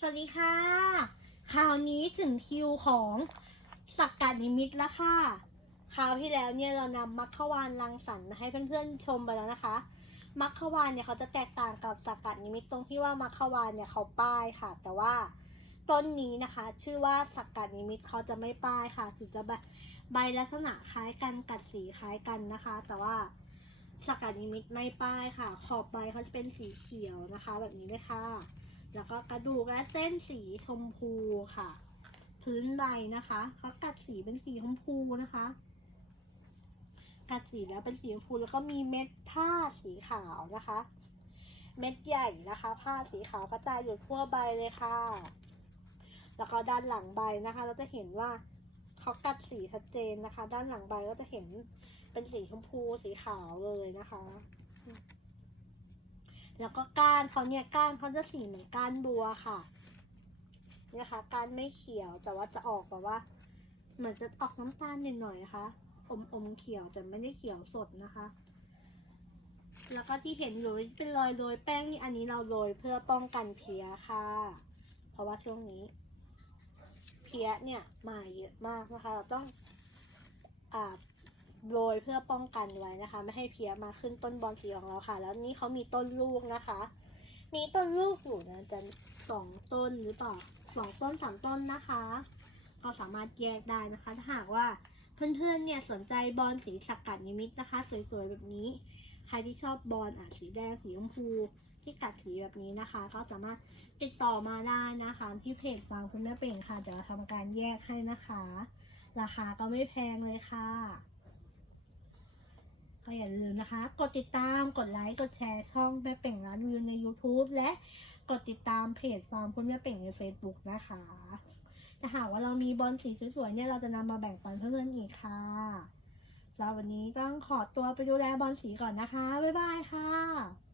สวัสดีค่ะ คราวนี้ถึงคิวของสักกัดนิมิตแล้วค่ะ คราวที่แล้วเนี่ยเรานำมัคควานรังสรรค์มาให้เพื่อนๆชมไปแล้วนะคะ มัคควานเนี่ยเขาจะแตกต่างกับสักกัดนิมิตตรงที่ว่ามัคควานเนี่ยเขาป้ายค่ะ แต่ว่าต้นนี้นะคะ ชื่อว่าสักกัดนิมิตเขาจะไม่ป้ายค่ะถึงจะใบใบลักษณะคล้ายกันกัดสีคล้ายกันนะคะ แต่ว่าสักกัดนิมิตไม่ป้ายค่ะ ขอบใบเขาจะเป็นสีเขียวนะคะ แบบนี้เลยค่ะ แล้วก็กระดูกและเส้นสีชมพูค่ะ พื้นใบนะคะเขากัดสีเป็นสีชมพูนะคะ กัดสีแล้วเป็นสีชมพูแล้วก็มีเม็ดผ้าสีขาวนะคะ เม็ดใหญ่นะคะ ผ้าสีขาวกระจายอยู่ทั่วใบเลยค่ะ แล้วก็ด้านหลังใบนะคะ เราจะเห็นว่าเขากัดสีชัดเจนนะคะ ด้านหลังใบก็จะเห็นเป็นสีชมพูสีขาวเลยนะคะ แล้วก็ก้านเขาเนี่ยก้านเขาจะสีเหมือนก้านบัวค่ะเนี่ยค่ะก้านไม่เขียวแต่ว่าจะออกแบบว่า เหมือนจะออกน้ำตาลหน่อยๆนะคะอมอมเขียวแต่ไม่ได้เขียวสดนะคะ แล้วก็ที่เห็นอยู่เป็นรอยโรยแป้งนี่อันนี้เราโรยเพื่อป้องกันเพี้ยค่ะ เพราะว่าช่วงนี้ เพี้ยเนี่ยมาเยอะมากนะคะ เราต้องอ่า โรยเพื่อป้องกันไว้นะคะ ไม่ให้เพี้ยมาขึ้นต้นบอลสีของเราค่ะ แล้วนี่เขามีต้นลูกนะคะ มีต้นลูกอยู่นะจะสองต้นหรือเปล่าสองต้นสามต้นนะคะก็สามารถแยกได้นะคะ ถ้าหากว่าเพื่อนๆเนี่ยสนใจบอลสีสกกัดนิมิตนะคะ สวยๆแบบนี้ ใครที่ชอบบอลอะสีแดงสีชมพูที่กัดสีแบบนี้นะคะ ก็สามารถติดต่อมาได้นะคะ ที่เพจฟางคุณแม่เป่งค่ะเดี๋ยวเราทำการแยกให้นะคะ ราคาก็ไม่แพงเลยค่ะ ก็อย่าลืมนะคะ กดติดตามกดไลค์กดแชร์ช่องแม่เป่งร้านวิวใน YouTube และกดติดตามเพจฟาร์มคุณแม่เป่งใน Facebook นะคะถ้าหากว่าเรามีบอลสีสวยๆเนี่ยเราจะนำมาแบ่งปันเพื่อนๆอีกค่ะสำหรับวันนี้ต้องขอตัวไปดูแลบอลสีก่อนนะคะ บ๊ายบายค่ะ